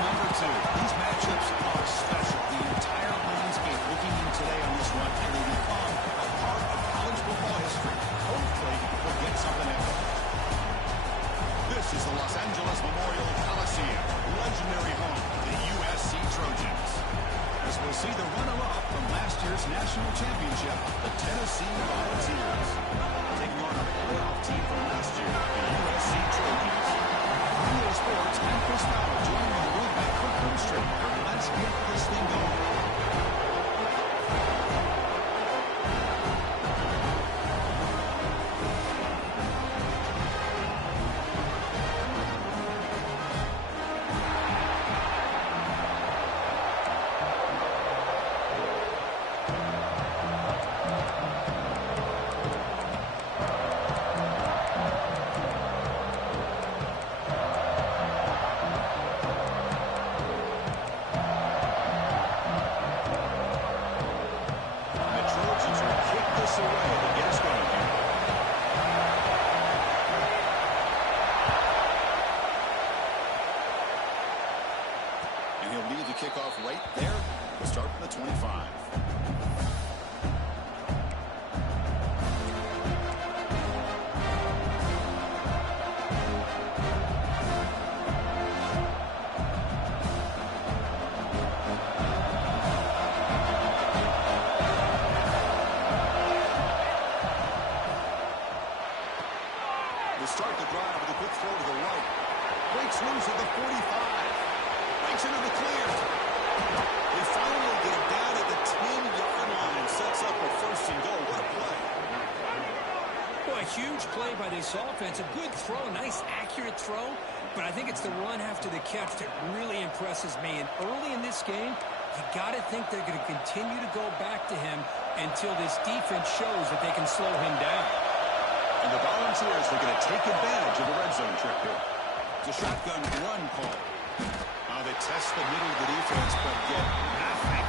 number 2. These matchups are special. The entire landscape looking in today on this one, and they become a part of college football history. Hopefully, we'll get something out of it. This is the Los Angeles Memorial Coliseum, legendary home of the USC Trojans. As we'll see the runner-up from last year's national championship, the Tennessee Volunteers. Taking on a playoff team from last year, the USC Trojans. EA Sports and Chris Fowler joining on the road by Kirk Herbstreit. Let's get this thing going. Kickoff right there. We'll start from the 25. They start the drive with a quick throw to the right. Breaks loose at the 45. Breaks into the clear. They finally get it down at the 10-yard line and sets up a first and goal. What a play. Well, a huge play by this offense. A good throw, nice accurate throw. But I think it's the run after the catch that really impresses me. And early in this game, you got to think they're going to continue to go back to him until this defense shows that they can slow him down. And the Volunteers are going to take advantage of the red zone trip here. It's a shotgun run call. They test the middle of the defense, but get nothing.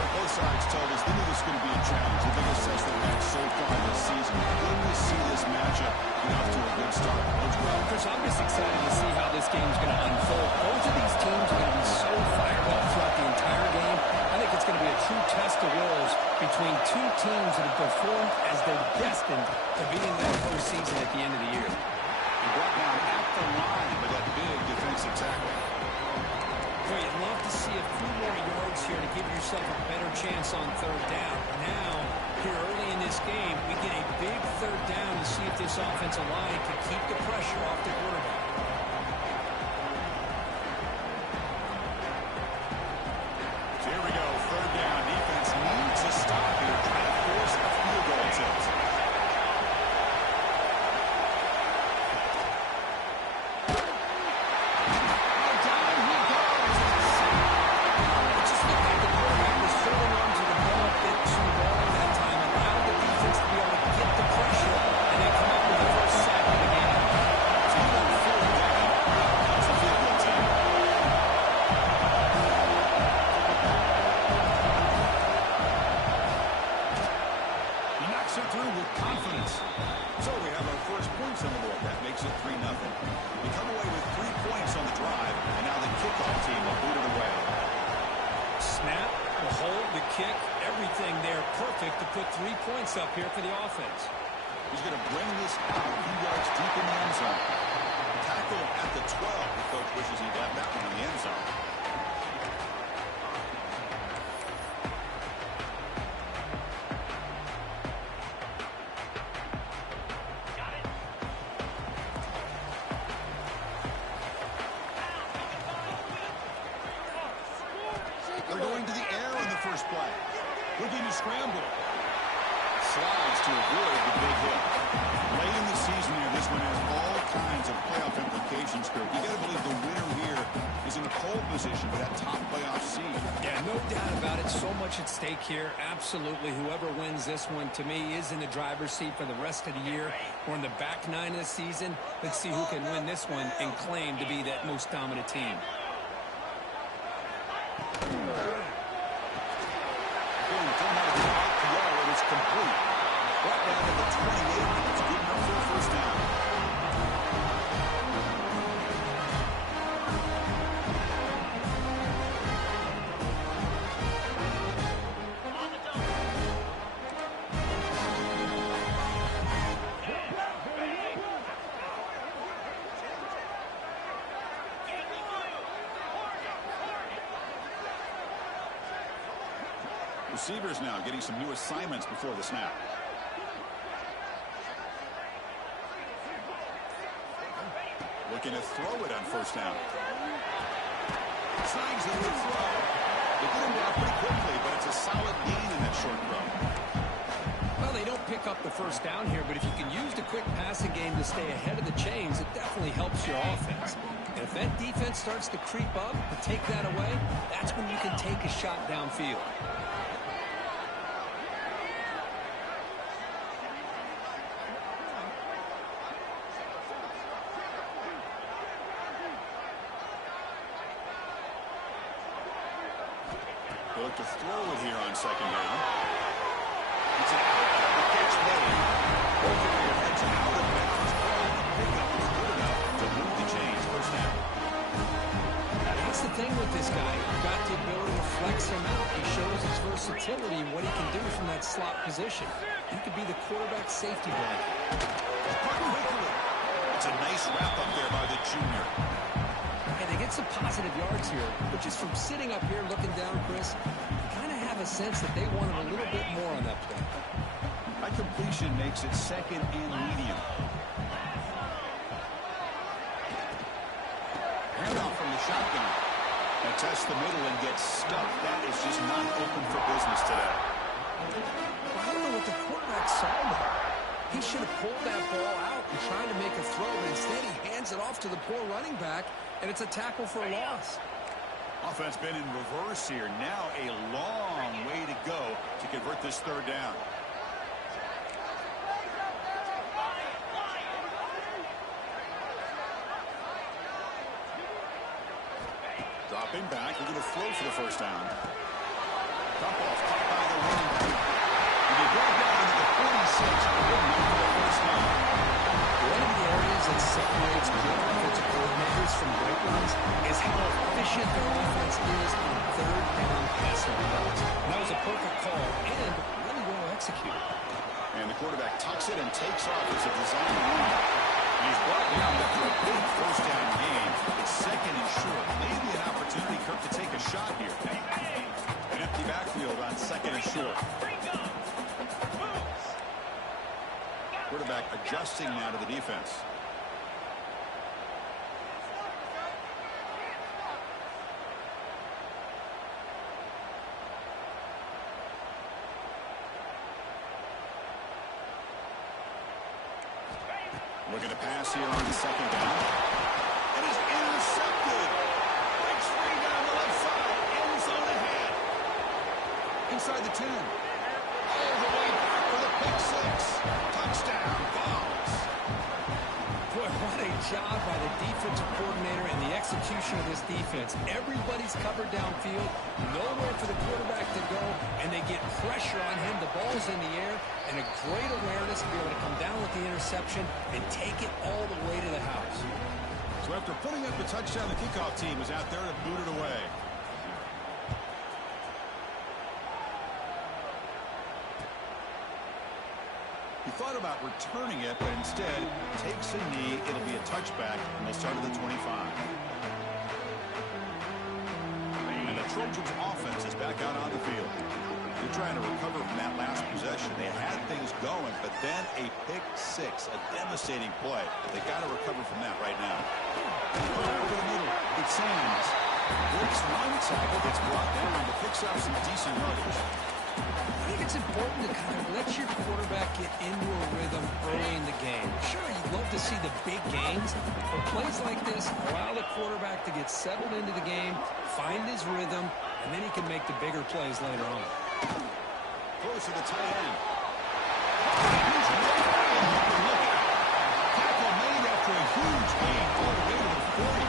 But both sides told us they knew this was going to be a challenge. The biggest test they've had so far this season. Good to see this matchup get off to a good start. Well, Chris, I'm just excited to see how this game's going to unfold. Both of these teams are going to be so fired up throughout the entire game. I think it's going to be a true test of wills between two teams that have performed as they're destined to be in their first season at the end of the year. And brought down at the line with that big defensive tackle. Boy, you'd love to see a few more yards here to give yourself a better chance on third down. Now, here early in this game, we get a big third down to see if this offensive line can keep the pressure off the quarterback. So here we go, third down. Defense needs to stop here, trying to force a field goal attempt. Up here for the offense. He's going to bring this out a few yards deep in the end zone. Tackle at the 12. The coach wishes he'd left that one in the end zone. They're going to the air on the first play. Looking to scramble. Slides to avoid the big hit. Late in the season here, this one has all kinds of playoff implications, Kirk. You got to believe the winner here is in a pole position for that top playoff seed. Yeah, no doubt about it. So much at stake here. Absolutely. Whoever wins this one, to me, is in the driver's seat for the rest of the year. We're in the back nine of the season. Let's see who can win this one and claim to be that most dominant team. It's complete. Right down at the 28. It's good enough for a first down. Receivers now getting some new assignments before the snap. Looking to throw it on first down. Signs of the throw. They get him down pretty quickly, but it's a solid gain in that short throw. Well, they don't pick up the first down here, but if you can use the quick passing game to stay ahead of the chains, it definitely helps your offense. And if that defense starts to creep up and take that away, that's when you can take a shot downfield. Look to throw it here on second down. It's an out catch made. Over your heads out of bounds. Pickup is good enough to move the chains first down. That's the thing with this guy. You've got the ability to flex him out. He shows his versatility and what he can do from that slot position. He could be the quarterback safety blanket. It's a nice wrap up there by the junior. And they get some positive yards here, but just from sitting up here looking down, Chris, you kind of have a sense that they wanted a little bit more on that play. High completion makes it second and medium. Handoff from the shotgun. Now test the middle and get stuck. That is just not open for business today. I don't know what the quarterback saw there. He should have pulled that ball out and tried to make a throw, but instead he hands it off to the poor running back, and it's a tackle for a loss. Offense been in reverse here. Now a long way to go to convert this third down. Dropping back, we're going to throw for the first down. Drop off, caught by the running back. And you go down to the 46, good enough for the first down. One of the areas that separates good offensive coordinators from great ones is how efficient their offense is on third down passing downs. That was a perfect call and really well executed. And the quarterback tucks it and takes off as a design run. He's brought down after a big first down gain. It's second and short. Maybe an opportunity, Kirk, to take a shot here. An empty backfield on second and short. Quarterback adjusting now to the defense. Looking to pass here on the second down. It is intercepted. Breaks free down the left side. End zone ahead. Inside the 10. All the way back for the pick six. Touchdown, Vols. Boy, what a job by the defensive coordinator and the execution of this defense. Everybody's covered downfield, nowhere for the quarterback to go, and they get pressure on him. The ball's in the air, and a great awareness to be able to come down with the interception and take it all the way to the house. So after putting up the touchdown, the kickoff team is out there to boot it away. He thought about returning it, but instead takes a knee. It'll be a touchback, and they'll start at the 25. And the Trojans' offense is back out on the field. They're trying to recover from that last possession. They had things going, but then a pick six, a devastating play. They got to recover from that right now. Over the middle, it's Sands. Breaks one tackle, gets brought down, but picks up some decent yardage. I think it's important to kind of let your quarterback get into a rhythm early in the game. Sure, you'd love to see the big gains, but plays like this allow the quarterback to get settled into the game, find his rhythm, and then he can make the bigger plays later on. Close to the tight end. Tackle made after a huge gain all the way to the 40.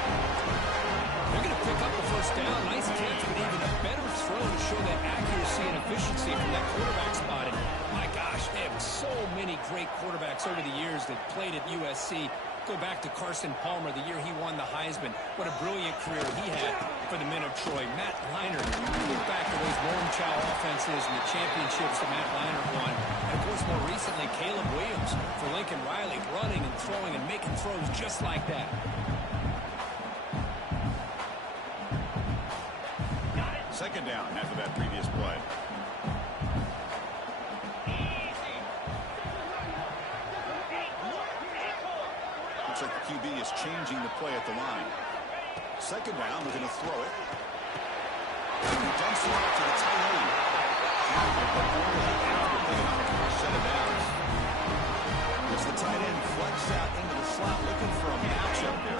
They're going to pick up the first down. Nice catch, but even a better throw to show that accuracy and efficiency from that quarterback spot. And my gosh, they have so many great quarterbacks over the years that played at USC. Go back to Carson Palmer, the year he won the Heisman. What a brilliant career he had for the men of Troy. Matt Leinart, look back to those Norm Chow offenses and the championships that Matt Leinart won. And, of course, more recently, Caleb Williams for Lincoln Riley, running and throwing and making throws just like that. Second down after that previous play. QB is changing the play at the line. Second down, we're going to throw it. He dumps it off to the tight end. But only after picking up the first set of downs. As the tight end flex out into the slot, looking for a matchup there.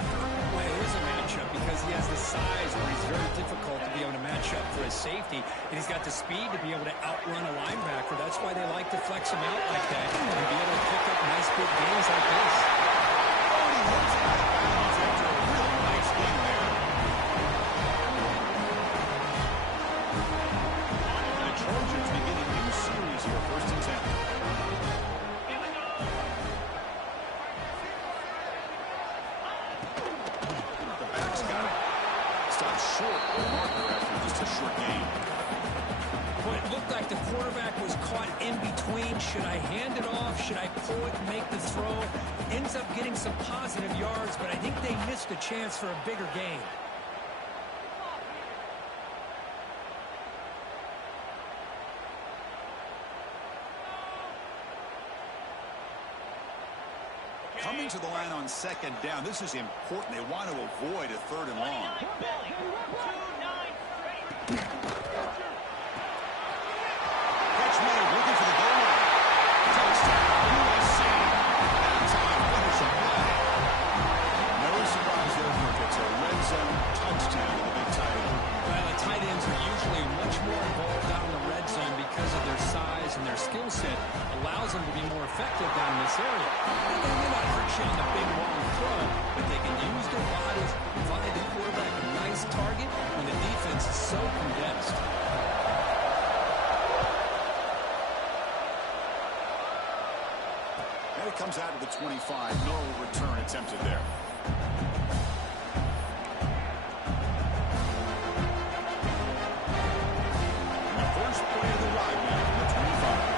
Well, it is a matchup because he has the size where he's very difficult to be able to match up for his safety, and he's got the speed to be able to outrun a linebacker. That's why they like to flex him out like that and be able to pick up nice big gains like this. Oh, he hits it out of bounds after a really nice game there. And the Trojans begin a new series here, 1st and 10. Short marker after just a short game. Well, it looked like the quarterback was caught in between. Should I hand it off? Should I pull it and make the throw? Ends up getting some positive yards, but I think they missed a chance for a bigger gain. Coming to the line on 2nd down. This is important. They want to avoid a 3rd and long. Catch made, looking for the goal line. Touchdown, USC. Halftime finish of play. No surprise there, Kirk. It's a red zone touchdown with a big tight end. Well, the tight ends are usually much more involved down in the red zone because of their size and their skill set. Allows them to be more effective down in this area. They may not hurt you on the big long throw, but they can use their bodies to provide the quarterback a nice target when the defense is so condensed. And it comes out of the 25. No return attempted there. And the first play of the ride now from the 25.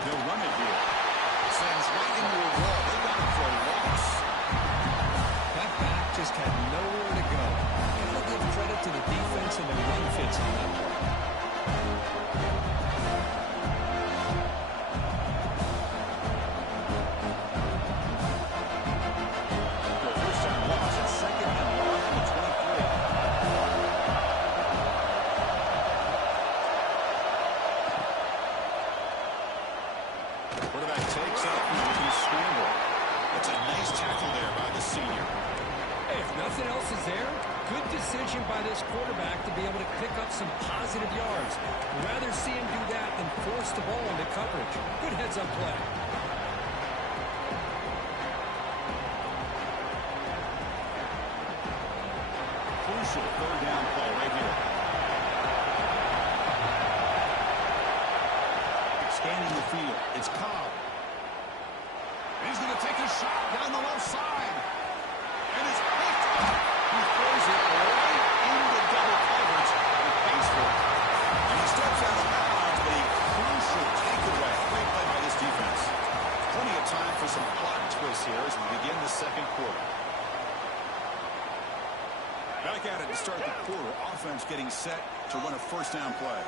They'll run it here. Sends right into a wall. They got it for a loss. That back just had nowhere to go. You gotta give credit to the defense and their run fits on that one. The first down loss at 2nd and long from the 23. Quarterback takes up and he can scramble. That's a nice tackle there by the senior. Hey, if nothing else is there, good decision by this quarterback to be able to pick up some positive yards. I'd rather see him do that than force the ball into coverage. Good heads-up play. Crucial 3rd down play right here. Scanning the field. It's Cobb. He's going to take a shot down the left side. And it's picked up. He throws it right into double coverage. He pays for it. And he steps out of bounds, but a crucial takeaway. Great play by this defense. Plenty of time for some plot twists here as we begin the 2nd quarter. Back at it to start the quarter. Offense getting set to run a 1st down play.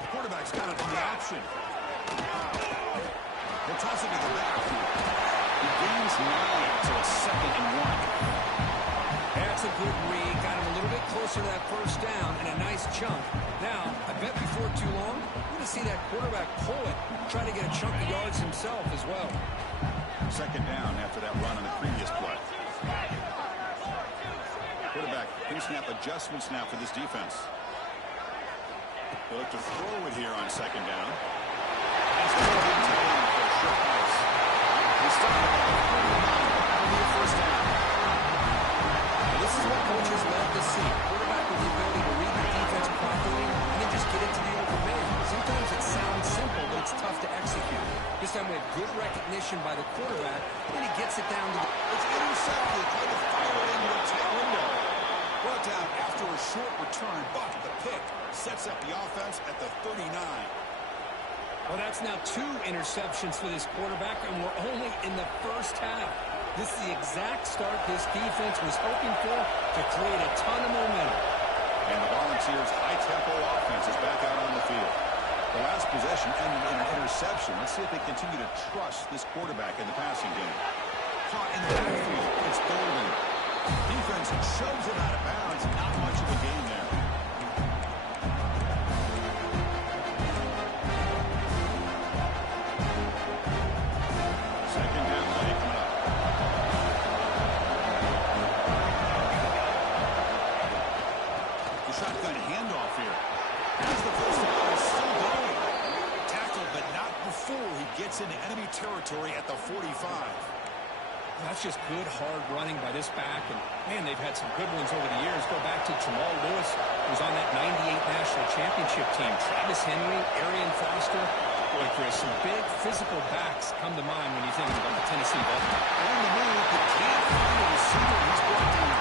The quarterback's got it on the option. He'll toss it to the backfield. He gains 9, so it's 2nd and 1. That's a good read. Got him a little bit closer to that 1st down and a nice chunk. Now, I bet before too long, we're going to see that quarterback pull it, try to get a chunk of yards himself as well. 2nd down after that run on the previous play. Quarterback pre-snap adjustments now for this defense. They look to throw it here on 2nd down. He's going to be taken for a short pass. He started at 39. That'll be a 1st down. Well, this is what coaches love to see. Quarterback with the ability to read the defense properly and then just get it to the open man. Sometimes it sounds simple, but it's tough to execute. This time we have good recognition by the quarterback, and he gets it down to the... It's intercepted. Trying to fire it into a tight window. Brought down after a short return, but the pick sets up the offense at the 39. Well, that's now 2 interceptions for this quarterback, and we're only in the first half. This is the exact start this defense was hoping for to create a ton of momentum. And the Volunteers' high-tempo offense is back out on the field. The last possession ended in an interception. Let's see if they continue to trust this quarterback in the passing game. Caught in the backfield. It's Golden. Defense shoves it out of bounds. Not much of a gain there. Second down play coming up. The shotgun handoff here. As the first down is still going. Tackled, but not before he gets into enemy territory at the 45. That's just good, hard running by this back. And, man, they've had some good ones over the years. Go back to Jamal Lewis, who was on that 98 National Championship team. Travis Henry, Arian Foster. Boy, Chris, some big physical backs come to mind when you think about the Tennessee Volunteers. On the move, but can't find a receiver. He's brought down.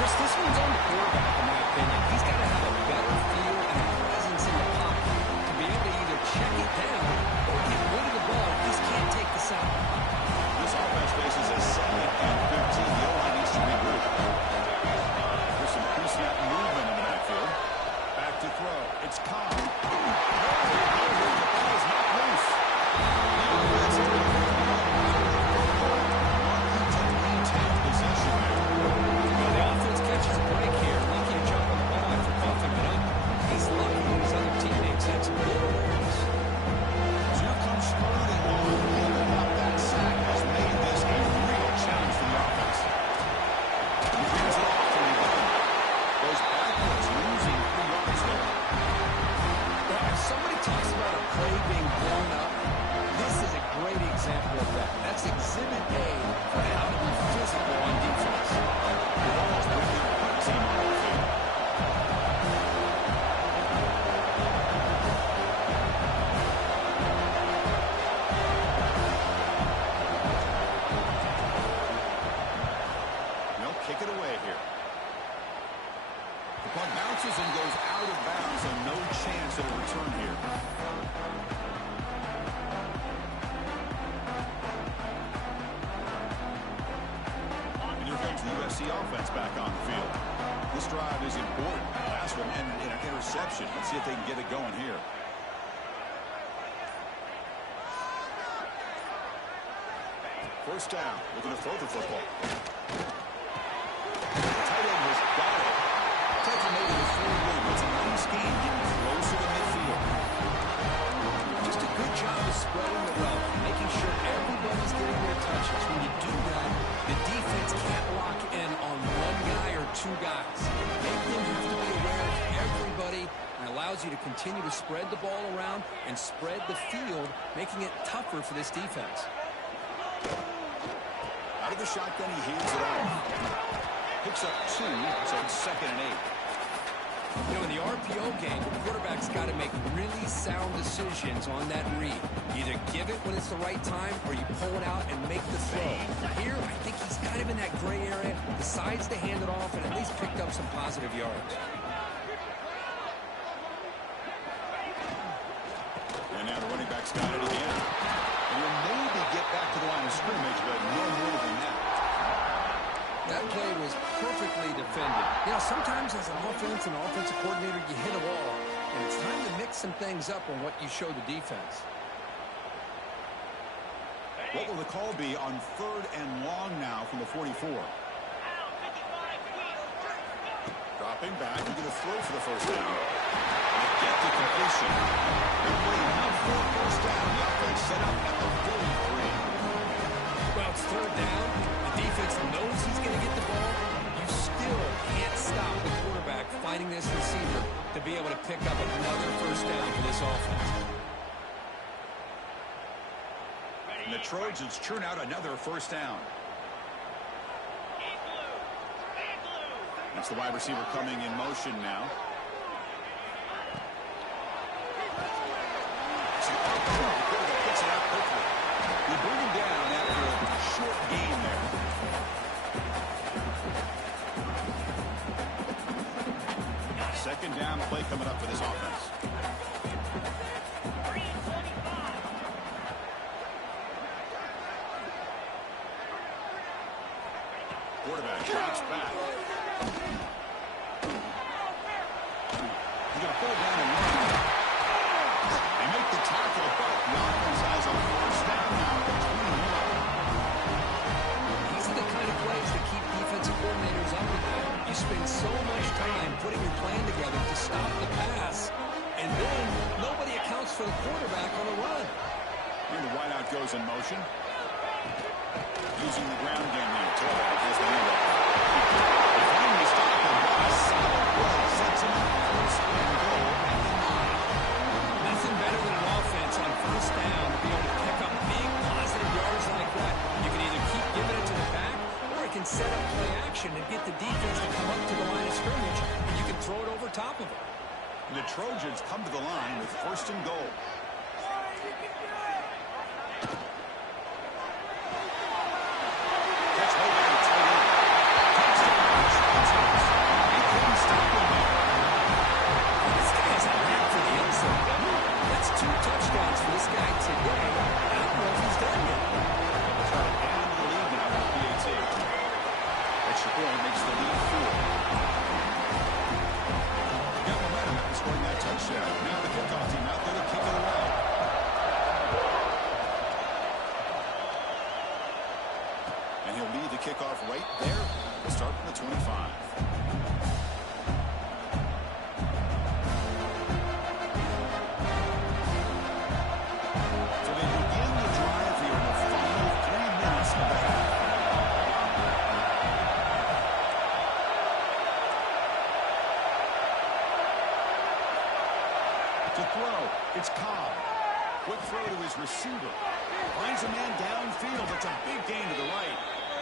Chris, this one's on the quarterback, in my opinion. He's got to have a better feel and a presence in the pocket to be able to either check it down or get rid of the ball. He just can't take the sack. This offense faces a 2nd and 15. The O-line needs to regroup. There's some pre-snap movement in the backfield. Back to throw. It's Cobb. The ball is not loose. The offense is going to maintain possession there. Well, the offense catches a break here. Lucky to jump on the ball after coughing it up. He's lucky his other teammates had some good awareness. Here comes third and long. Giving up that sack has made this a real challenge for the offense. He hands it off to Levin. Goes backwards, losing 3 yards there. Well, if somebody talks about a play being blown up, this is a great example of that. That's exhibit A for how to be physical on defense. The ball's with the punt team on the field. They'll kick it away here. The punt bounces and goes out of bounds, so no chance at a return here. And here comes the USC offense back on the field. This drive is important. Last one ended in an interception. Let's see if they can get it going here. First down, looking to throw the football. The tight end has got it. Taking maybe the full win. It's a nice game, getting closer to midfield. Just a good job of spreading the wealth, making sure everybody's getting their touches. When you do that, the defense can't lock in on one guy or 2 guys. Make them have to be aware of everybody, and allows you to continue to spread the ball around and spread the field, making it tougher for this defense. Out of the shotgun, he hands it off. Picks up 2, so it's 2nd and 8. You know, in the RPO game, the quarterback's got to make really sound decisions on that read. Either give it when it's the right time, or you pull it out and make the throw. Here, I think he's kind of in that gray area, decides to hand it off, and at least picked up some positive yards. And now the running back's got it again. And will maybe get back to the line of scrimmage, but no more than that. That play was perfectly defended. You know, sometimes as an offense and offensive coordinator, you hit a wall, and it's time to mix some things up on what you show the defense. What will the call be on 3rd and long now from the 44? Dropping back, he's going to throw for the first down. And they get the completion. They're waiting out for a first down. The offense set up at the 43. Well, it's 3rd down. The defense knows he's going to get the ball. You still can't stop the quarterback finding this receiver to be able to pick up another first down for this offense. And the Trojans churn out another first down. That's the wide receiver coming in motion now. Gets it out quickly. They bring him down after a short gain there. Second down play coming up for this offense. quarterback drops back. He's going to pull down and run. They make the tackle, but the offense has a first down now. 21. These are the kind of plays that keep defensive coordinators up at night. You spend so much time putting your plan together to stop the pass, and then nobody accounts for the quarterback on the run. Here the wideout goes in motion. Using the ground game now. Tailback has the handoff. They finally stop him. A solid play sets him up first and goal at the 9. Nothing better than an offense on first down to be able to pick up big positive yards like that. You can either keep giving it to the back, or it can set up play action and get the defense to come up to the line of scrimmage, and you can throw it over top of it. The Trojans come to the line with first and goal. Kickoff right there. We'll start from the 25. So they begin the drive here in the final 3 minutes of the half. To throw, it's Cobb. Quick throw to his receiver. Finds a man downfield. It's a big gain to the right.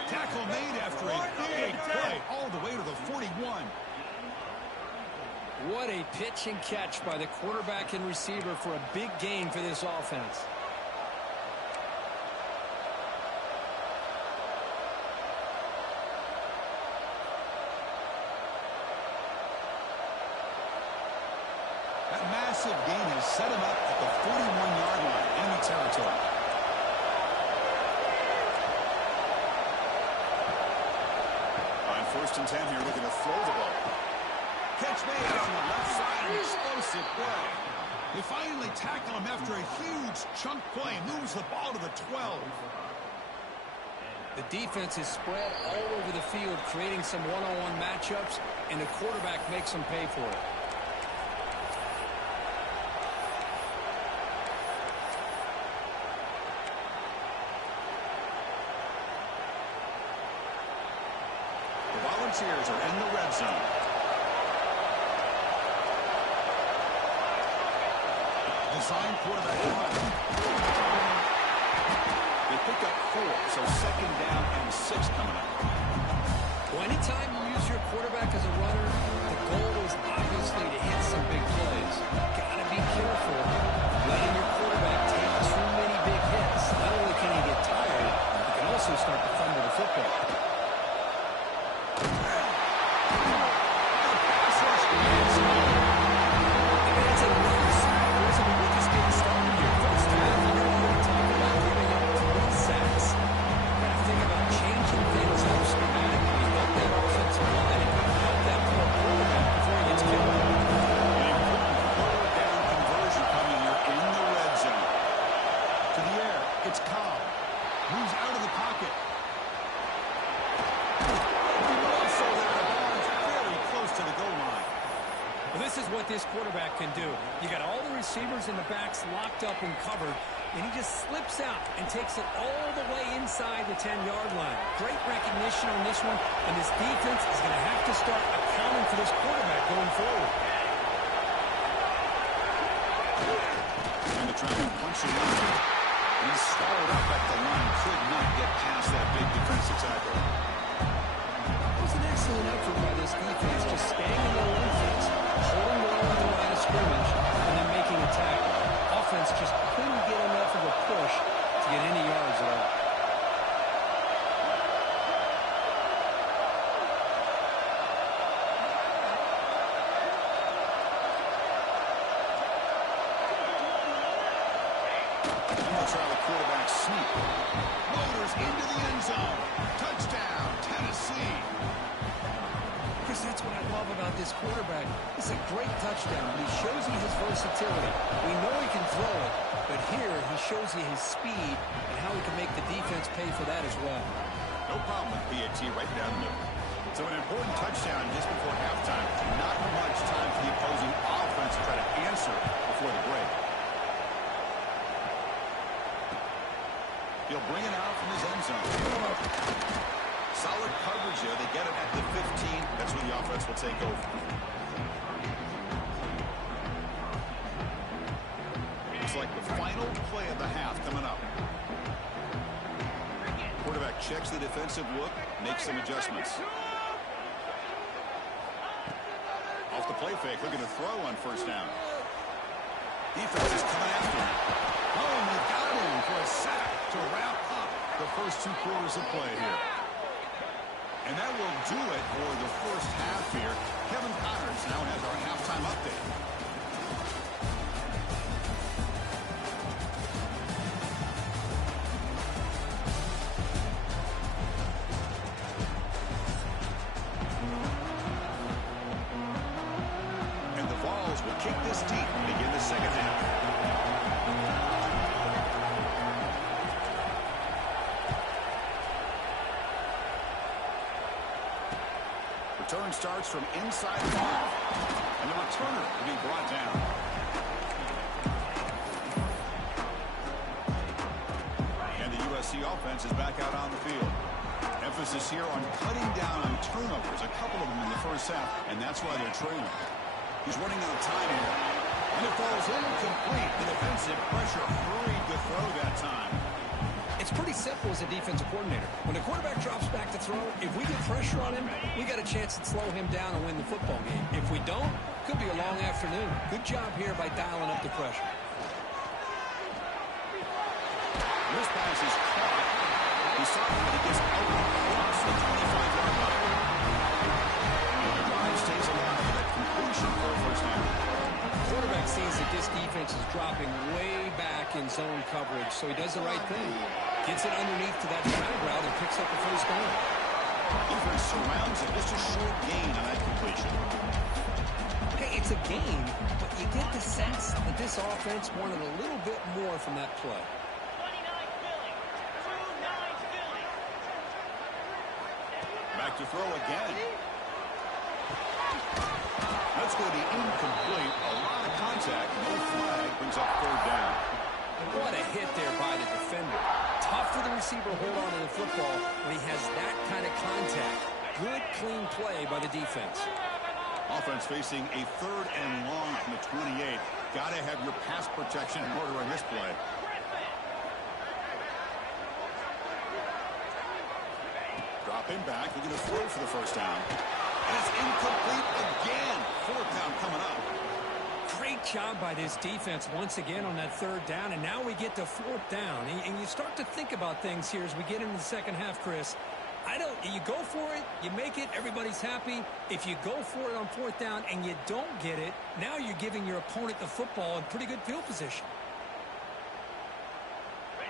Tackle made after a big play all the way to the 41. What a pitch and catch by the quarterback and receiver for a big gain for this offense. That massive gain has set him up at the 41-yard line, enemy territory. First and 10 here, looking to throw the ball. Catch made out on the left side, an explosive play. They finally tackle him after a huge chunk play. Moves the ball to the 12. The defense is spread all over the field, creating some one-on-one matchups, and the quarterback makes them pay for it. Volunteers are in the red zone. Design quarterback run. They pick up 4, so second down and 6 coming up. Well, anytime you use your quarterback as a runner, the goal is obviously to hit some big plays. Gotta be careful letting your quarterback take too many big hits. Not only can he get tired, he can also start to fumble the football. This quarterback can do. You got all the receivers and the backs locked up and covered, and he just slips out and takes it all the way inside the 10-yard line. Great recognition on this one, and this defense is going to have to start accounting for this quarterback going forward. And they're trying to punch him out. He's stalled up at the line, could not get past that big defensive tackle. It was an excellent effort by this defense, just staying in their own fence, holding the line to the line of scrimmage, and then making a tackle. Offense just couldn't get enough of a push to get any yards at all. Try the quarterback sneak. Motors into the end zone. Touchdown, Tennessee. with this quarterback. It's a great touchdown, but he shows you his versatility. We know he can throw it, but here he shows you his speed and how he can make the defense pay for that as well. No problem with PAT right down the middle. So an important touchdown just before halftime. Not much time for the opposing offense to try to answer before the break. He'll bring it out from his end zone. Solid coverage here. They get it at the 15. That's where the offense will take over. Looks like the final play of the half coming up. Quarterback checks the defensive look, makes some adjustments. Off the play fake, looking to throw on first down. Defense is coming after him. Oh, and they got him for a sack to wrap up the first 2 quarters of play here. And that will do it for the first half here. Kevin Connors now has our halftime update. Kick this deep and begin the second half. Return starts from inside the 5. And the returner will be brought down. And the USC offense is back out on the field. Emphasis here on cutting down on turnovers. A couple of them in the first half, and that's why they're trailing. He's running out of time here. And it falls incomplete. The defensive pressure hurried to throw that time. It's pretty simple as a defensive coordinator. When the quarterback drops back to throw, if we get pressure on him, we got a chance to slow him down and win the football game. If we don't, could be a long afternoon. Good job here by dialing up the pressure. This pass is caught. He's talking that he gets out across the 25-yard line. The drive stays alive with that completion for a first down. Quarterback sees that this defense is dropping way back in zone coverage, so he does the right thing. Gets it underneath to that drag route and picks up the first down. Defense surrounds it. Just a short gain on that completion. Hey, it's a gain, but you get the sense that this offense wanted a little bit more from that play. Back to throw again. Let's go to incomplete. A lot of contact. No flag. Brings up third down. What a hit there by the defender. Tough for the receiver to hold on to the football when he has that kind of contact. Good, clean play by the defense. Offense facing a third and long from the 28. Got to have your pass protection in order on this play. Dropping back. Looking to throw for the first down. And it's incomplete again. Fourth down coming up. Great job by this defense once again on that third down, and now we get to fourth down. And you start to think about things here as we get into the second half, Chris. You go for it, you make it, everybody's happy. If you go for it on fourth down and you don't get it, now you're giving your opponent the football in pretty good field position.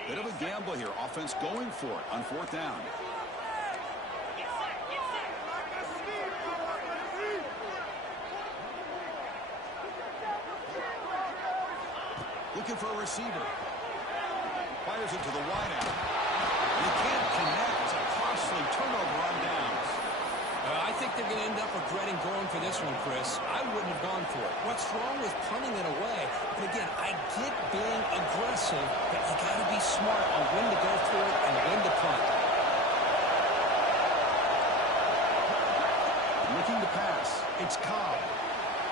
Bit of a gamble here. Offense going for it on fourth down. Looking for a receiver. Fires it to the wideout. You can't connect. It's a costly turnover on downs. I think they're going to end up regretting going for this one, Chris. I wouldn't have gone for it. What's wrong with punting it away? And again, I get being aggressive, but you got to be smart on when to go for it and when to punt. Looking to pass. It's Cobb.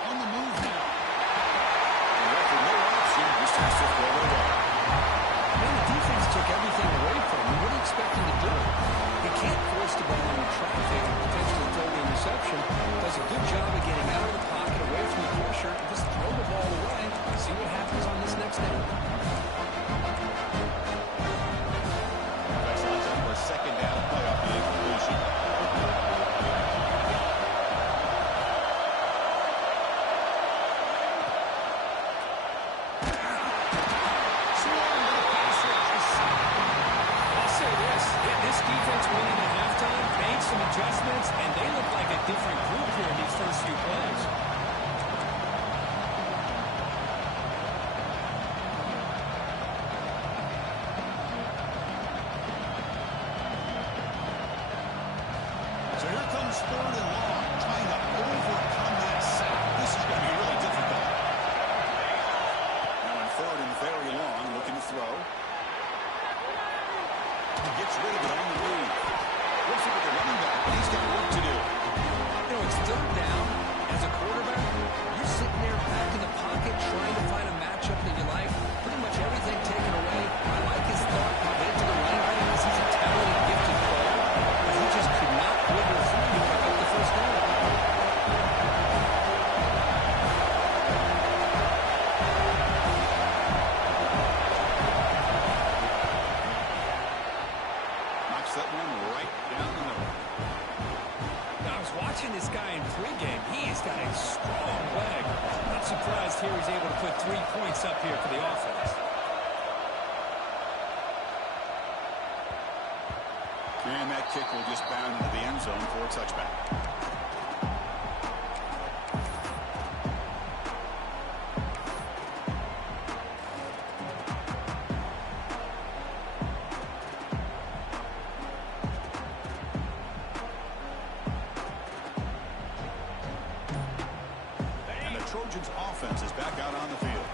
On the move now. And after no option, just has to throw it away. Man, the defense took everything away from him. What do you expect him to do? He can't force the ball into traffic and potentially throw the interception. Does a good job of getting out of the pocket, away from the pressure, and just throw the ball away. See what happens on this next down. That's lines up for a second down play off the incompletion. Defense went into halftime, made some adjustments, and they look like a different group here in these first few plays. So here comes 3rd and long, trying to overcome that sack. This is going to be really difficult. Now in 3rd and very long, looking to throw. He gets rid of it on the move. Looks like the running back, but he's got work to do. You know, it's 3rd down. As a quarterback, you're sitting there back in the pocket trying to find a matchup that you like. Pretty much everything taken away. I like his thought to get to the running back because he's a talented, gifted player. But he just could not wiggle through to pick up the first down. Knocks that one right down the middle. I was watching this guy in pregame. He's got a strong leg. Not surprised here he's able to put 3 points up here for the offense. And that kick will just bound into the end zone for a touchback. Trojans offense is back out on the field.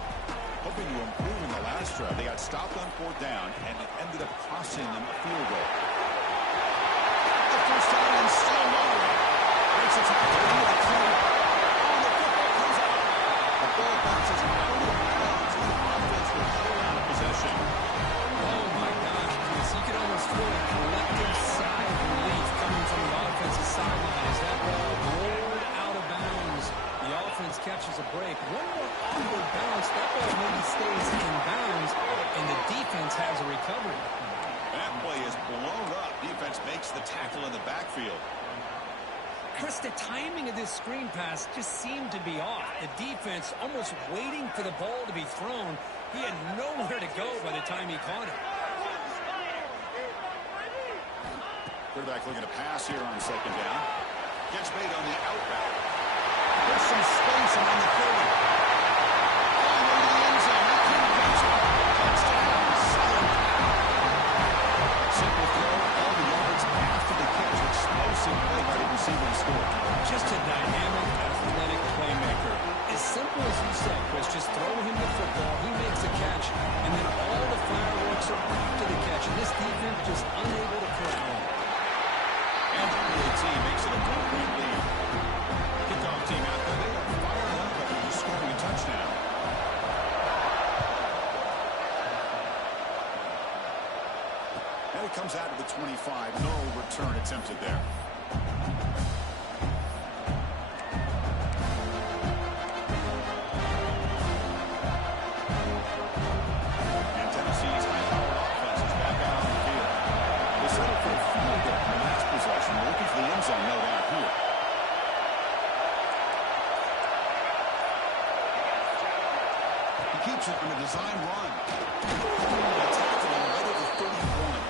Hoping to improve in the last drive. They got stopped on 4th down, and it ended up costing them a field goal. The first down and still nowhere. Makes it into the corner. Oh, the football comes out. The ball bounces out of bounds as the offense will hold on to possession. Oh, my gosh, Chris. You could almost feel a collective sigh of relief coming from the offensive sideline as that ball rolled out of bounds. The offense catches a break. One more awkward bounce. That ball maybe stays in bounds, and the defense has a recovery. That play is blown up. Defense makes the tackle in the backfield. Chris, the timing of this screen pass just seemed to be off. The defense almost waiting for the ball to be thrown. He had nowhere to go by the time he caught it. Quarterback looking to pass here on 2nd down. Gets made on the outback. There's some space around the 30. All the way to the end zone. That couldn't catch it. Touchdown, Southern Cal. Simple throw, all the yards after the catch. Explosive play by the receiver to score. Just a dynamic, athletic playmaker. As simple as you said, Chris, just throw him the football, he makes a catch, and then all the fireworks are after the catch. And this defense just unable to corral him. And the team makes it a 1-point lead. Kickoff team out there. They are fired up after just scoring a touchdown. And it comes out to the 25. No return attempted there. And Tennessee's high-powered offense is back out on the field. They settled for a field goal in the last possession. They're looking for the end zone, no doubt, here. He keeps it on a design run. A tackle right over 31.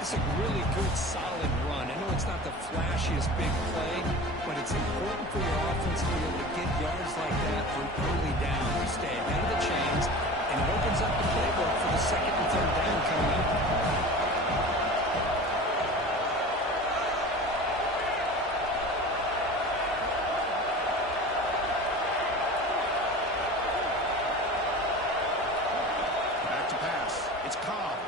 It's a really good, solid run. I know it's not the flashiest big play, but it's important for your offense to be able to get yards like that on early down. You stay ahead of the chains, and it opens up the playbook for the 2nd and 3rd down coming up. Back to pass. It's Cobb.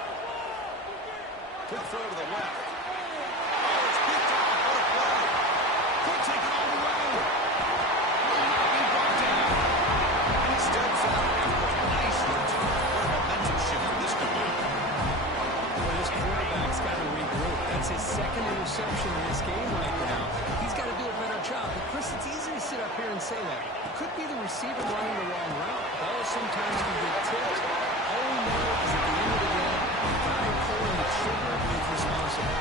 Quick throw to the left. Oh, it's picked off. What a play. Could take it all the way. Will not be brought down. And he steps out after a nice return. What a momentum shift this could be. Well, this quarterback's got to regroup. That's his 2nd interception in this game right now. He's got to do a better job. But, Chris, it's easy to sit up here and say that. It could be the receiver running the wrong route. Ball sometimes can get tipped. All we know is at the end of the day, the guy pulling the trigger is responsible.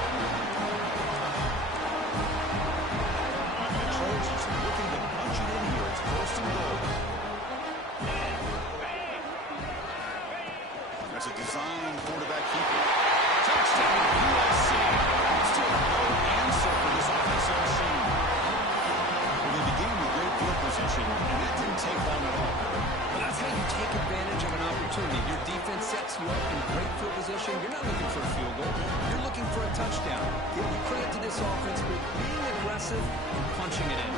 And the Trojans looking to punch it in here. It's 1st and goal. That's a design quarterback keeper. Touchdown, USC. Still no answer for this offensive machine. aggressive and punching it in.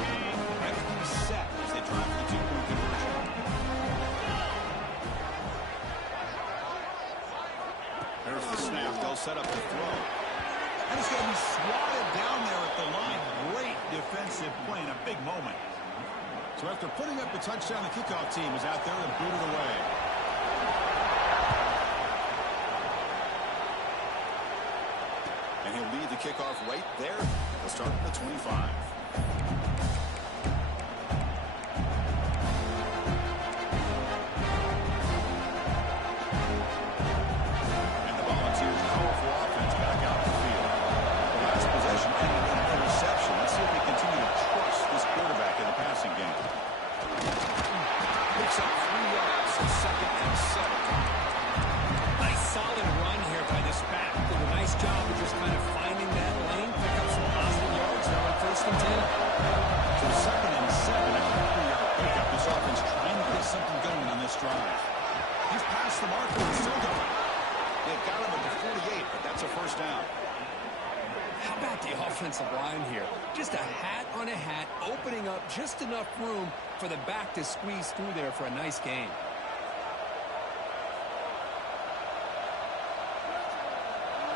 Everything's set as they try for the two-point conversion. There's the snap. They'll set up the throw. And it's going to be swatted down there at the line. Great defensive play and a big moment. So after putting up the touchdown, the kickoff team is out there to boot it away. And he'll lead the kickoff right there. They'll start at the 25. Line here. Just a hat on a hat, opening up just enough room for the back to squeeze through there for a nice gain.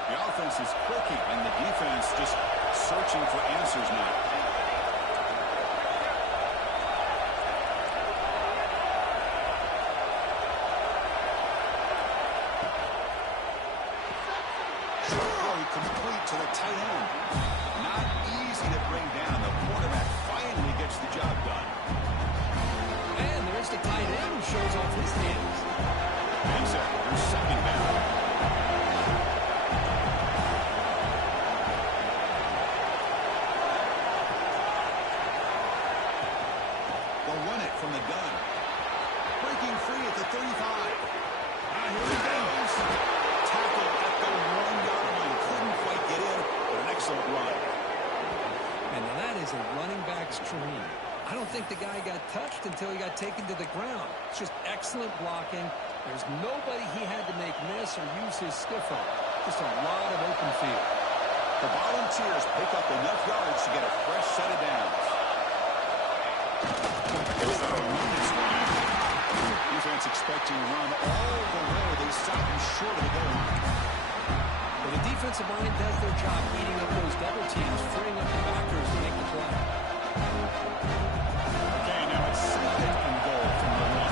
The offense is clicking, and the defense just searching for answers now. Complete to the tight end. Not easy to bring down. The quarterback finally gets the job done. And there's the tight end who shows off his hands. And so there's second down. They'll run it from the gun. Breaking free at the 35. Here he goes. Tackle at the 1-yard line. Couldn't quite get in, but an excellent run. And now that is a running back's dream. I don't think the guy got touched until he got taken to the ground. It's just excellent blocking. There's nobody he had to make miss or use his stiff arm. Just a lot of open field. The Volunteers pick up enough yards to get a fresh set of downs. It's not a weakness run. Defense expecting to run all the way. They stop him short of the goal line. Well, the defensive line does their job eating up those double teams, freeing up the backers to make the play. Okay, now it's second and goal from the 1.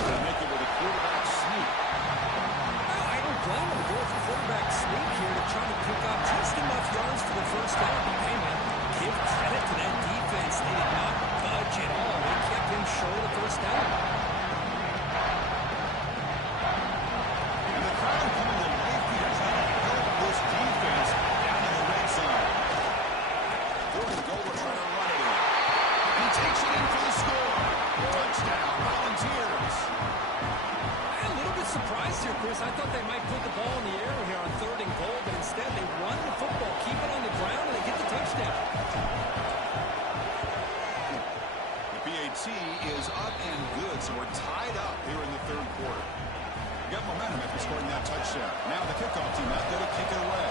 Gonna make it with a quarterback sneak. Well, I don't blame him. Go for quarterback sneak here to try to pick up just enough yards for the first down. But hey, man, give credit to that defense. They did not budge at all. They kept him short of first down. I thought they might put the ball in the air here on 3rd and goal, but instead they run the football, keep it on the ground, and they get the touchdown. The PAT is up and good, so we're tied up here in the 3rd quarter. Got momentum after scoring that touchdown. Now the kickoff team out there to kick it away.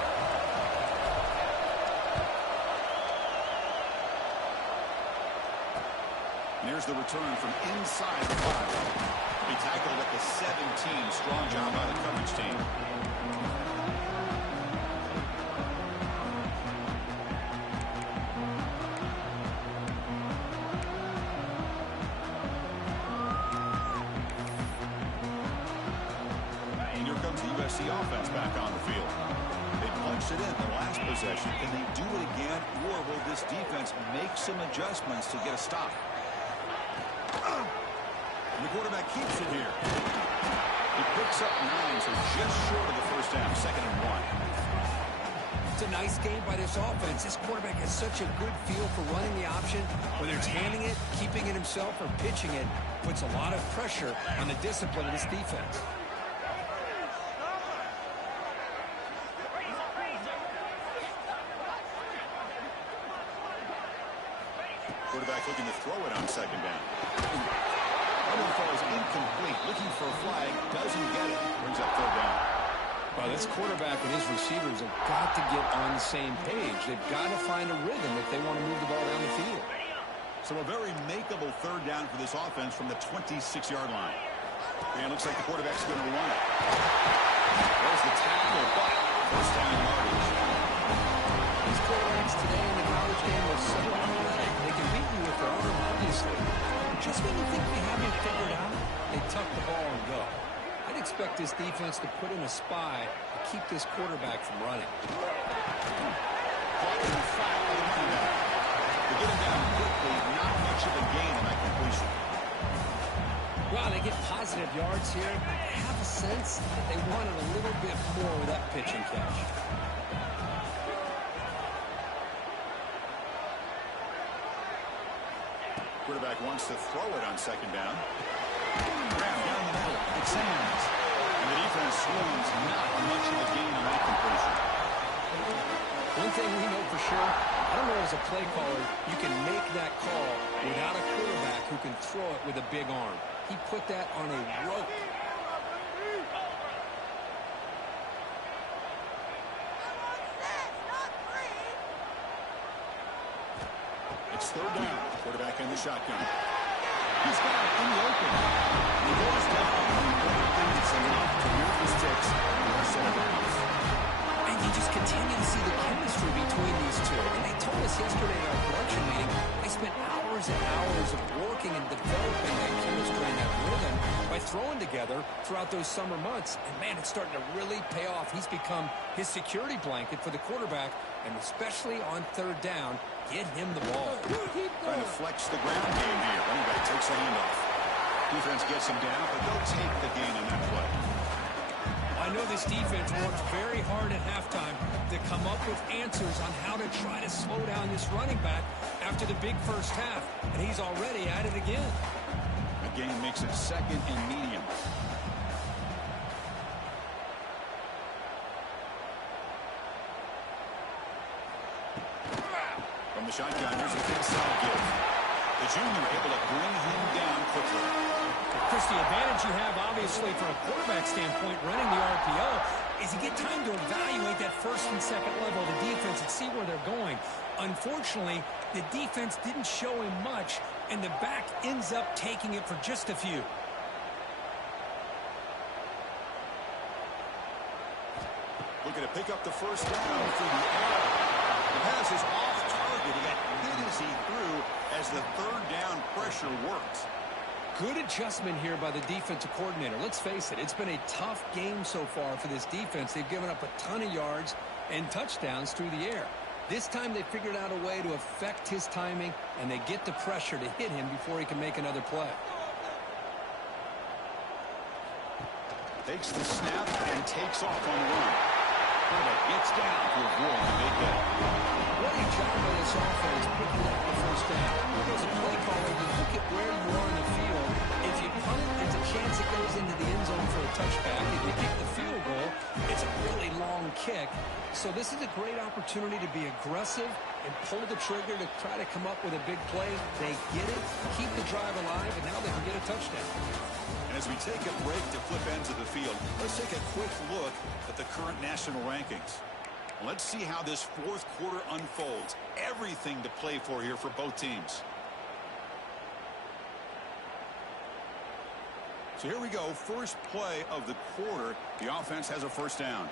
And here's the return from inside the 5. He tackled at the 17. Strong job by the coverage team. And here comes the USC offense back on the field. They punched it in the last possession. Can they do it again, or will this defense make some adjustments to get a stop? And the quarterback keeps it here. He picks up 9, so just short of the first down, 2nd and 1. It's a nice game by this offense. This quarterback has such a good feel for running the option. Whether it's handing it, keeping it himself, or pitching it, puts a lot of pressure on the discipline of this defense. Quarterback looking to throw it on 2nd down. Throw is incomplete. Looking for a flag. Doesn't get it. Brings up 3rd down. Well, this quarterback and his receivers have got to get on the same page. They've got to find a rhythm if they want to move the ball down the field. So a very makeable third down for this offense from the 26-yard line. And it looks like the quarterback's going to run it. There's the tackle, but first down yardage. These quarterbacks today in the college game are so athletic. They can beat you with their arm, obviously. Just when you think you have it figured out, they tuck the ball and go. I'd expect this defense to put in a spy to keep this quarterback from running. Caught in the foul of the running back. They get him down quickly, not much of a gain on that completion. Wow, they get positive yards here. I have a sense that they wanted a little bit more with that pitch and catch. Quarterback wants to throw it on second down. Grab down the middle. It's Sands. And the defense swings, not much of a gain on that completion. One thing we know for sure, I don't know as a play caller, you can make that call without a quarterback who can throw it with a big arm. He put that on a rope. It's third down. Quarterback in the shotgun. He's got it in the open. He goes down. I think it's enough to move the sticks and the set of downs. And you just continue to see the chemistry between these two. And they told us yesterday in our production meeting, they spent hours and hours of working and developing that chemistry and that rhythm by throwing together throughout those summer months. And, man, it's starting to really pay off. He's become his security blanket for the quarterback, and especially on third down, get him the ball. Trying to flex the ground game here. Running back takes the handoff. Defense gets him down, but they'll take the gain on that play. I know this defense worked very hard at halftime to come up with answers on how to try to slow down this running back after the big first half, and he's already at it again. The gain makes it second and medium. From the shotgun, here's a big solid give. The junior able to bring him down quickly. Chris, the advantage you have, obviously, from a quarterback standpoint, running the RPO, is you get time to evaluate that first and second level of the defense and see where they're going. Unfortunately, the defense didn't show him much, and the back ends up taking it for just a few. Looking to pick up the first down through the air. The pass is off target. He got hit as he threw as the third down pressure worked. Good adjustment here by the defensive coordinator. Let's face it, it's been a tough game so far for this defense. They've given up a ton of yards and touchdowns through the air. This time they figured out a way to affect his timing, and they get the pressure to hit him before he can make another play. Takes the snap and takes off on the run. Quarterback gets down to avoid the big hit. What a job by this offense picking up the first down. As a play caller, you look at where you are in the field. If you punt it, there's a chance it goes into the end zone for a touchback. If you kick the field goal, it's a really long kick. So this is a great opportunity to be aggressive and pull the trigger to try to come up with a big play. They get it, keep the drive alive, and now they can get a touchdown. And as we take a break to flip ends of the field, let's take a quick look at the current national rankings. Let's see how this fourth quarter unfolds. Everything to play for here for both teams. So here we go. First play of the quarter. The offense has a first down.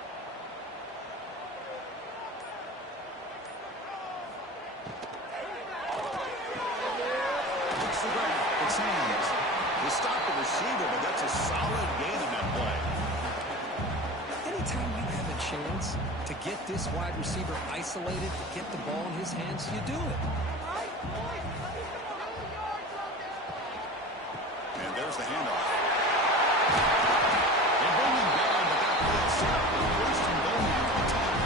Looks the grab. It's Sands. They stop the receiver, but that's a solid gain in that play. Anytime you have a chance to get this wide receiver isolated, to get the ball in his hands, you do it. And there's the handoff. They bring him down, but that play set up the first and goal line on time.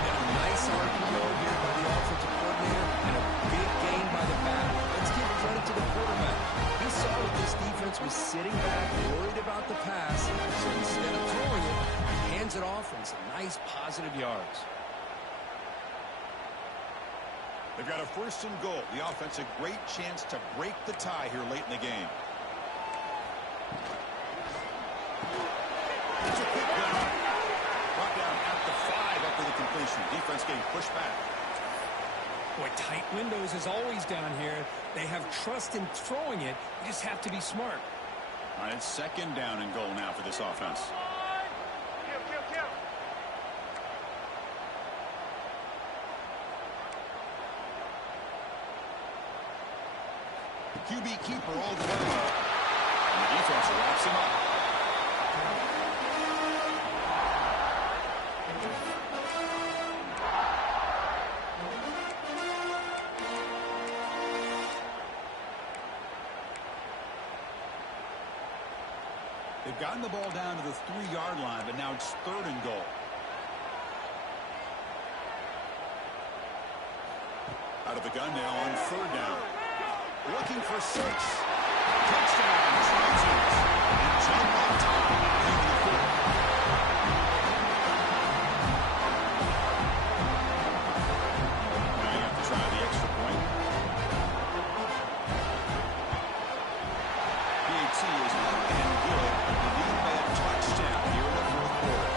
And a nice RPO here by the offensive coordinator and a big gain by the back. Let's give credit to the quarterback. He saw that this defense was sitting back, worried about the pass, so instead of throwing it, he hands it off and some nice positive yards. They've got a first and goal. The offense a great chance to break the tie here late in the game. It's a quick run. getting pushed back. Boy, tight windows as always down here. They have trust in throwing it. You just have to be smart. All right, it's second down and goal now for this offense. QB keeper all the way. And the defense wraps him up. They've gotten the ball down to the 3-yard line, but now it's third and goal. Out of the gun now on third down. Looking for 6. Touchdown, Chargers. And jump on top in the 4th. Now you have to try the extra point. PAT is up and good. The lead touchdown here in the 4th quarter.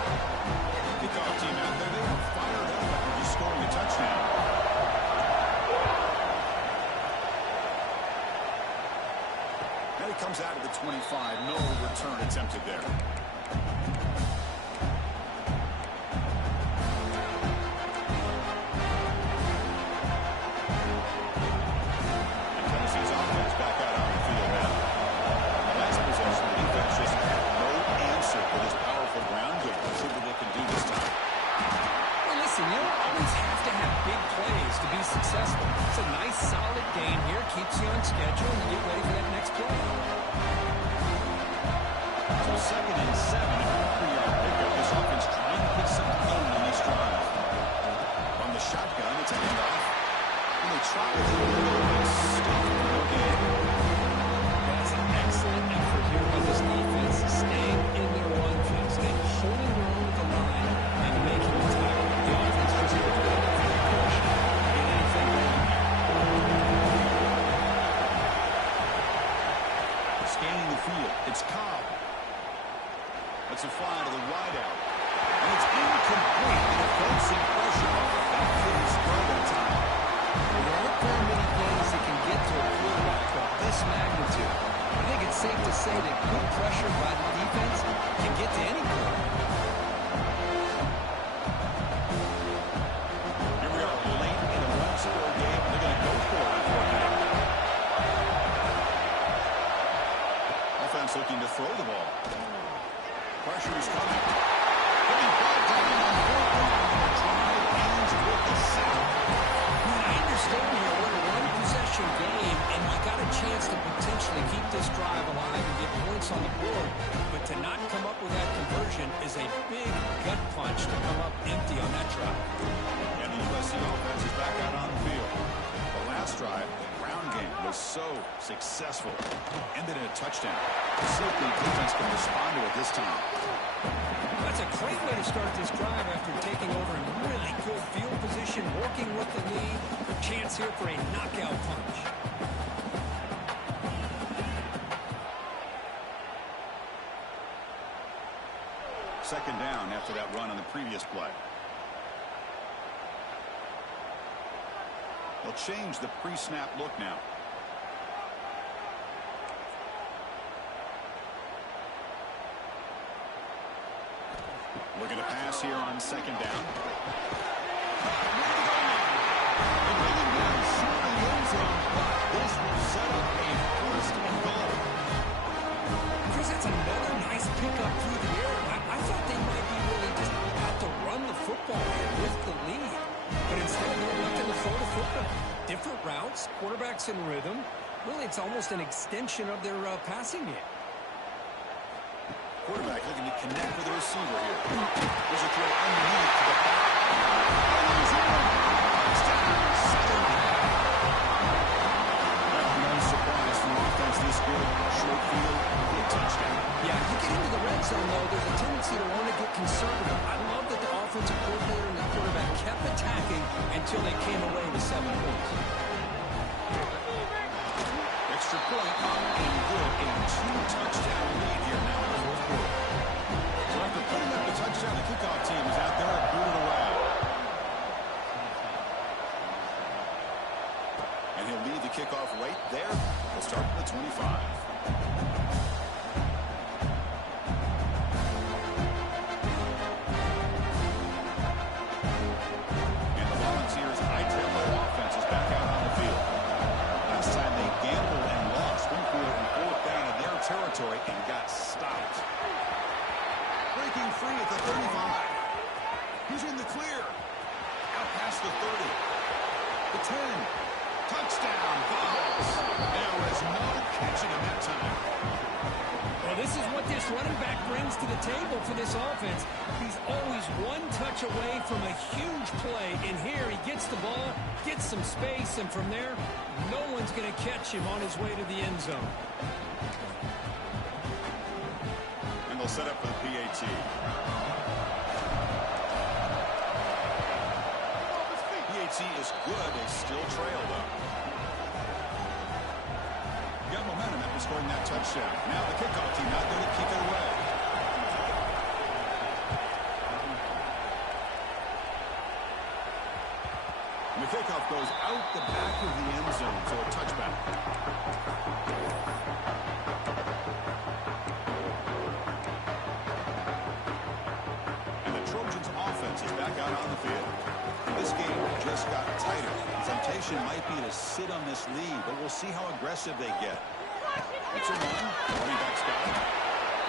Kickoff team out there, they are fired up after just scoring a touchdown. Comes out of the 25. No return attempted there. And Tennessee's offense back out on the field now. The last possession, the defense just had no answer for this powerful ground game. Let's see what they can do this time. Well, listen, you don't always have to have big plays to be successful. It's a nice, solid game here. Keeps you on schedule and you get ready for that next play. So second and 7 after a 3-yard pickup. This offense trying to put something going in this drive. On the shotgun, it's a handoff. And they try to do it. Stuff no gain. That's an excellent effort here by this defense, staying in their run game, staying holding their own at the line and making the tackle. The offense just looking at it for the push. Get anything going here. Scanning the field. It's Cobb. That's a fly to the wideout. And it's incomplete. The defensive pressure affected his throw that time. There aren't very many things that can get to a quarterback of this magnitude. I think it's safe to say that good pressure by the defense can get to any quarterback. Here we are late in a 1-0 game. They're going to go for it. Offense looking to throw the ball. Pressure is coming. Getting back down on 4th down. Drive ends with the sack. I understand here we're a one-possession game, and you got a chance to potentially keep this drive alive and get points on the board. But to not come up with that conversion is a big gut punch to come up empty on that drive. And the USC offense is back out on the field. The last drive, the ground game was so successful. Ended in a touchdown. See if the defense can respond to it this time. That's a great way to start this drive after taking over in really good field position, working with the lead. A chance here for a knockout punch. Second down after that run on the previous play. They'll change the pre-snap look now. Looking to pass here on second down. This will set up a first and goal. Chris, that's another nice pickup through the air. I thought they might be really just out to run the football here with the lead. But instead, they're looking to throw the football. Different routes, quarterbacks in rhythm. Really, it's almost an extension of their passing game. Quarterback looking to connect with the receiver here. There's a throw underneath to the back. Touchdown, no surprise from offense this good. Short field, big touchdown. Yeah, you get into the red zone, though, there's a tendency to want to get conservative. I love that the offensive coordinator and the quarterback kept attacking until they came away with 7 points. Extra point up and good. A 2-touchdown lead here now in the 4th quarter. So after putting up the touchdown, the kickoff team is out there and boot it away. the 25. And the Volunteers' high-tempo offense is back out on the field. Last time they gambled and lost, went for it and fourth down in their territory and got stopped. Breaking free at the 35. He's in the clear. Out past the 30. The 10. Touchdown, Vols. There was no catching him that time. Well, this is what this running back brings to the table for this offense. He's always one touch away from a huge play. And here he gets the ball, gets some space, and from there, no one's going to catch him on his way to the end zone. And they'll set up for the PAT. PAT is good. They still trail, though. Got momentum after scoring that touchdown. Now the kickoff team not going to kick it away. And the kickoff goes out the back of the end zone, so a touchback. And the Trojans' offense is back out on the field. This game just got tighter. The temptation might be to sit on this lead, but we'll see how aggressive they get. It's a run. Running back's got it.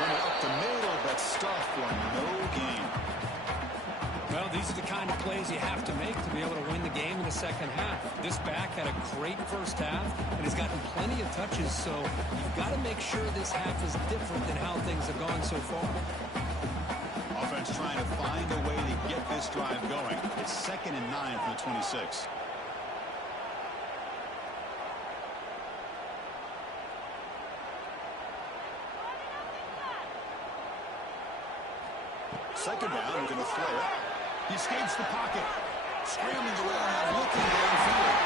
Run it up the middle, but stuff for no gain. Well, these are the kind of plays you have to make to be able to win the game in the second half. This back had a great first half and has gotten plenty of touches, so you've got to make sure this half is different than how things have gone so far. Offense trying to find a way to get this drive going. It's 2nd and 9 from the 26. Second down, we're going to throw it. He escapes the pocket. Scrambling around and looking downfield.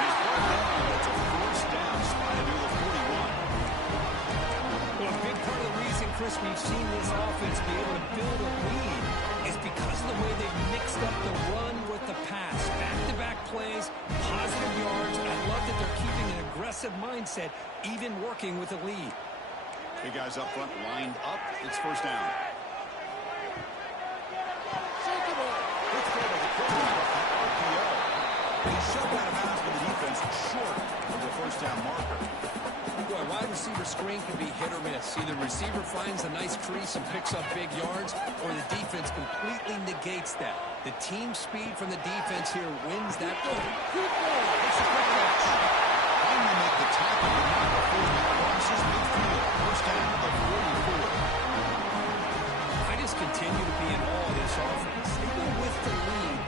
He's brought down. It's a first down. Spotted near the 41. Well, a big part of the reason, Chris, we've seen this offense be able to build a lead is because of the way they've mixed up the run with the pass. Back-to-back plays, positive yards. I love that they're keeping an aggressive mindset, even working with a lead. Big guys up front lined up. It's first down. Shoved out of bounds for the defense, short of the first down marker. Boy, wide receiver screen can be hit or miss. Either receiver finds a nice crease and picks up big yards, or the defense completely negates that. The team speed from the defense here wins that play. Good ball. It's a quick catch. Finally make the tackle, but not before he crosses midfield. First down at the 44. I just continue to be in awe of this offense. Even with the lead,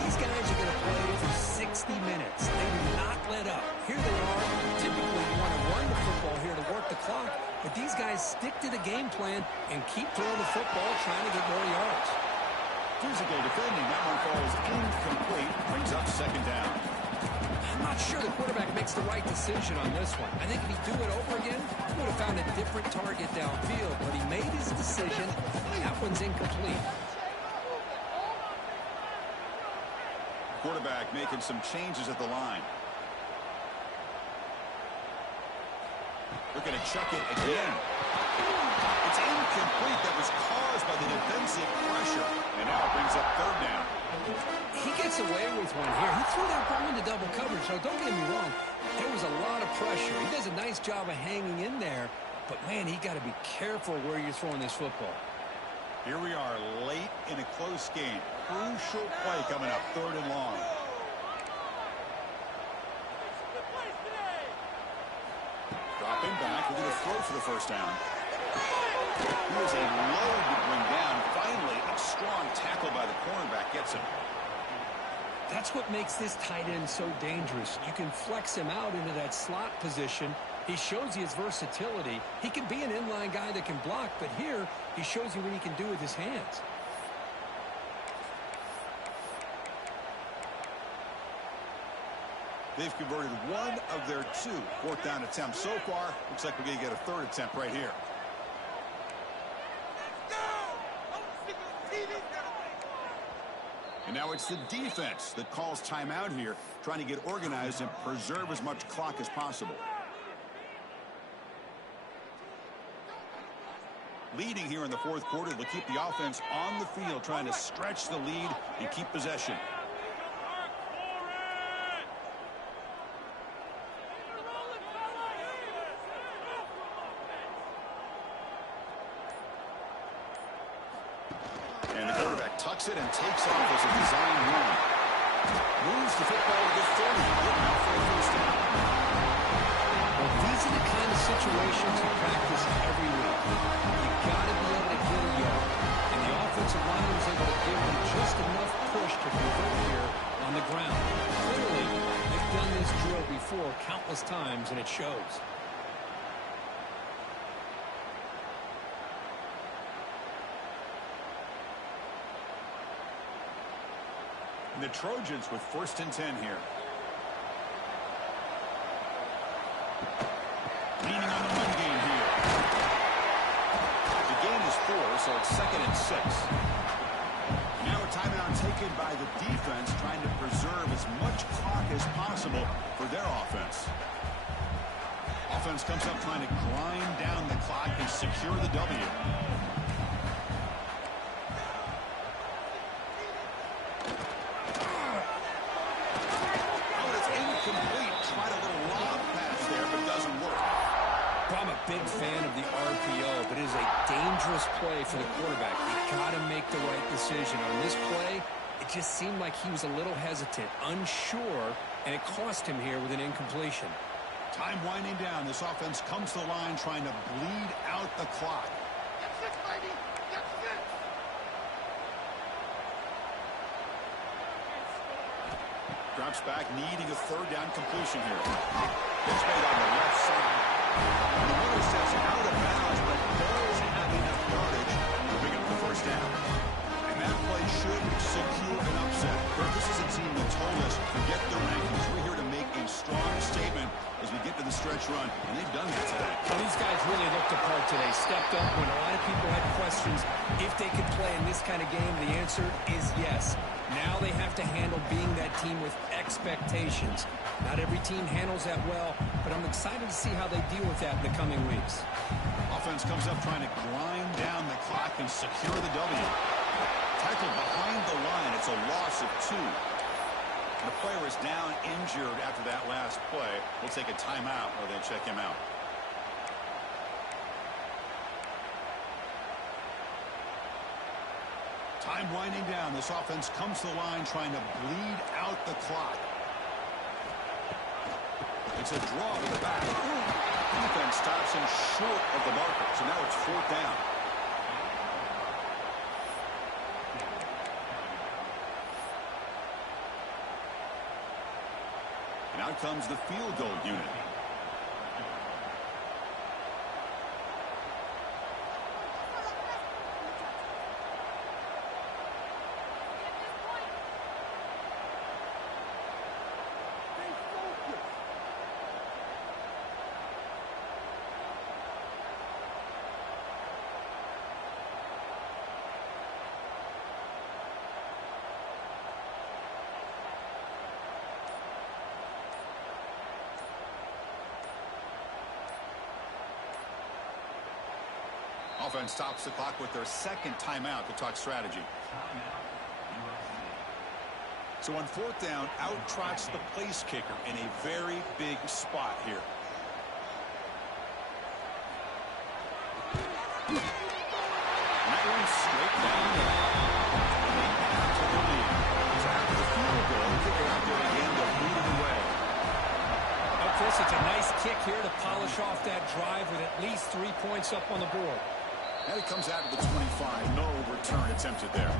these guys are going to play for 60 minutes. They do not let up. Here they are. Typically, you want to run the football here to work the clock, but these guys stick to the game plan and keep throwing the football, trying to get more yards. Here's a goal defending. That one falls incomplete. Brings up second down. I'm not sure the quarterback makes the right decision on this one. I think if he'd do it over again, he would have found a different target downfield, but he made his decision. That one's incomplete. Quarterback making some changes at the line. They're going to chuck it again. It's incomplete. That was caused by the defensive pressure. And now it brings up third down. He gets away with one here. He threw that ball into double coverage. So don't get me wrong. There was a lot of pressure. He does a nice job of hanging in there. But, man, he got to be careful where you're throwing this football. Here we are late in a close game. Crucial play coming up, 3rd and long. Dropping back, we're going to throw for the first down. Here's a load to bring down. Finally, a strong tackle by the cornerback gets him. That's what makes this tight end so dangerous. You can flex him out into that slot position. He shows you his versatility. He can be an inline guy that can block, but here he shows you what he can do with his hands. They've converted one of their 2 4th down attempts so far. Looks like we're going to get a 3rd attempt right here. And now it's the defense that calls timeout here, trying to get organized and preserve as much clock as possible. leading here in the fourth quarter. They'll keep the offense on the field, trying to stretch the lead and keep possession. And the quarterback tucks it and takes off as a design run. Moves the football to the 30, getting out for the first down. Well, these are the kind of situations you practice every week. You've got to be able to get a yard. And the offensive line was able to give them just enough push to convert here on the ground. Clearly, they've done this drill before countless times, and it shows. The Trojans with 1st and 10 here. Leaning on the run game here. The gain is 4, so it's 2nd and 6. Now a timeout taken by the defense, trying to preserve as much clock as possible for their offense. Offense comes up trying to grind down the clock and secure the W. Big fan of the RPO, but it is a dangerous play for the quarterback. You got to make the right decision. On this play, it just seemed like he was a little hesitant, unsure, and it cost him here with an incompletion. Time winding down. This offense comes to the line trying to bleed out the clock. That's it, baby. That's it. Drops back, needing a 3rd down completion here. It's made on the left side. The Miller steps out of bounds, but does have enough yardage to pick up the 1st down. And that play should secure an upset. But this is a team that told us, forget the rankings. We're here to make a strong statement as we get to the stretch run, and they've done that today. Well, these guys really looked apart today. Stepped up when a lot of people had questions if they could play in this kind of game. The answer is yes. Now they have to handle being that team with expectations. Not every team handles that well, but I'm excited to see how they deal with that in the coming weeks. Offense comes up trying to grind down the clock and secure the W. Tackled behind the line. It's a loss of 2. The player is down injured after that last play. We'll take a timeout while they check him out. Time winding down. This offense comes to the line trying to bleed out the clock. It's a draw to the back. Defense stops him short of the marker. So now it's 4th down. And out comes the field goal unit. Offense stops the clock with their 2nd timeout to talk strategy. So on 4th down, out trots the place kicker in a very big spot here. And that one straight down to the lead. So after the field goal, the kicker out there again to lead it away. Oh, Chris, it's a nice kick here to polish off that drive with at least 3 points up on the board. And it comes out to the 25. No return attempted there.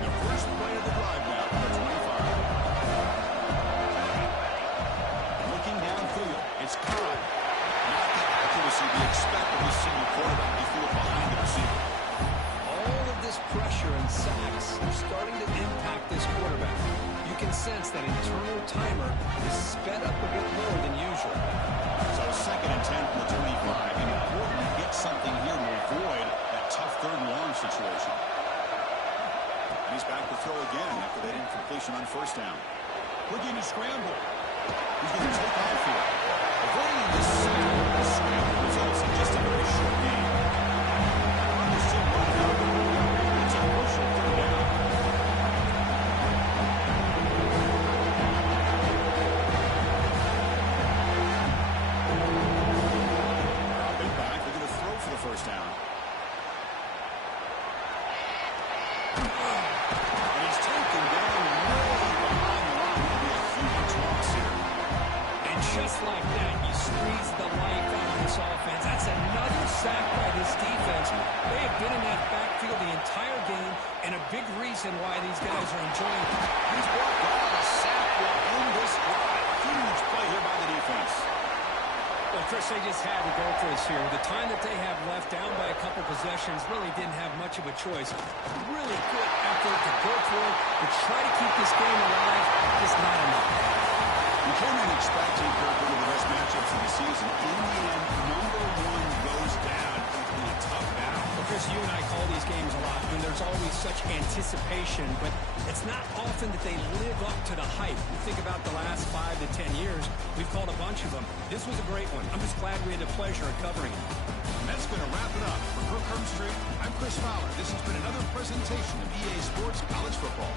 The first play of the drive now on the 25. Looking downfield. It's caught. Not the accuracy we expect when we see the quarterback before behind the receiver. All of this pressure and sacks are starting to impact this quarterback. You can sense that internal timer is sped up a bit more than usual. So 2nd and 10 from the 25. And important to get something here to avoid that tough 3rd and long situation. And he's back to throw again after that incompletion on 1st down. Looking to scramble. He's going to take off here. Avoiding this sack, the scramble results in just a very short gain. They're still running up. It's a crucial third down. Dropping back, they're going to throw for the first down. And he's taken down way behind the line. It'll be a huge loss here. And just like that, you squeeze the life out of this offense. That's another sack by this defense. They have been in that backfield the entire game, and a big reason why these guys are enjoying it. He's walked on a sack will end this drive. Huge play here by the defense. Well, Chris, they just had to go for this here. The time that they have left, down by a couple possessions, really didn't have much of a choice. Really good effort to go for it, to try to keep this game alive. Just not enough. You came in expecting Kirk one of the best matchups of the season. In the end, number one goes down. It's been a tough battle. Well, Chris, you and I call these games a lot, and there's always such anticipation, but it's not often that they live up to the hype. You think about the last 5 to 10 years, we've called a bunch of them. This was a great one. I'm just glad we had the pleasure of covering it. And that's going to wrap it up. For Kirk Herbstreit, I'm Chris Fowler. This has been another presentation of EA Sports College Football.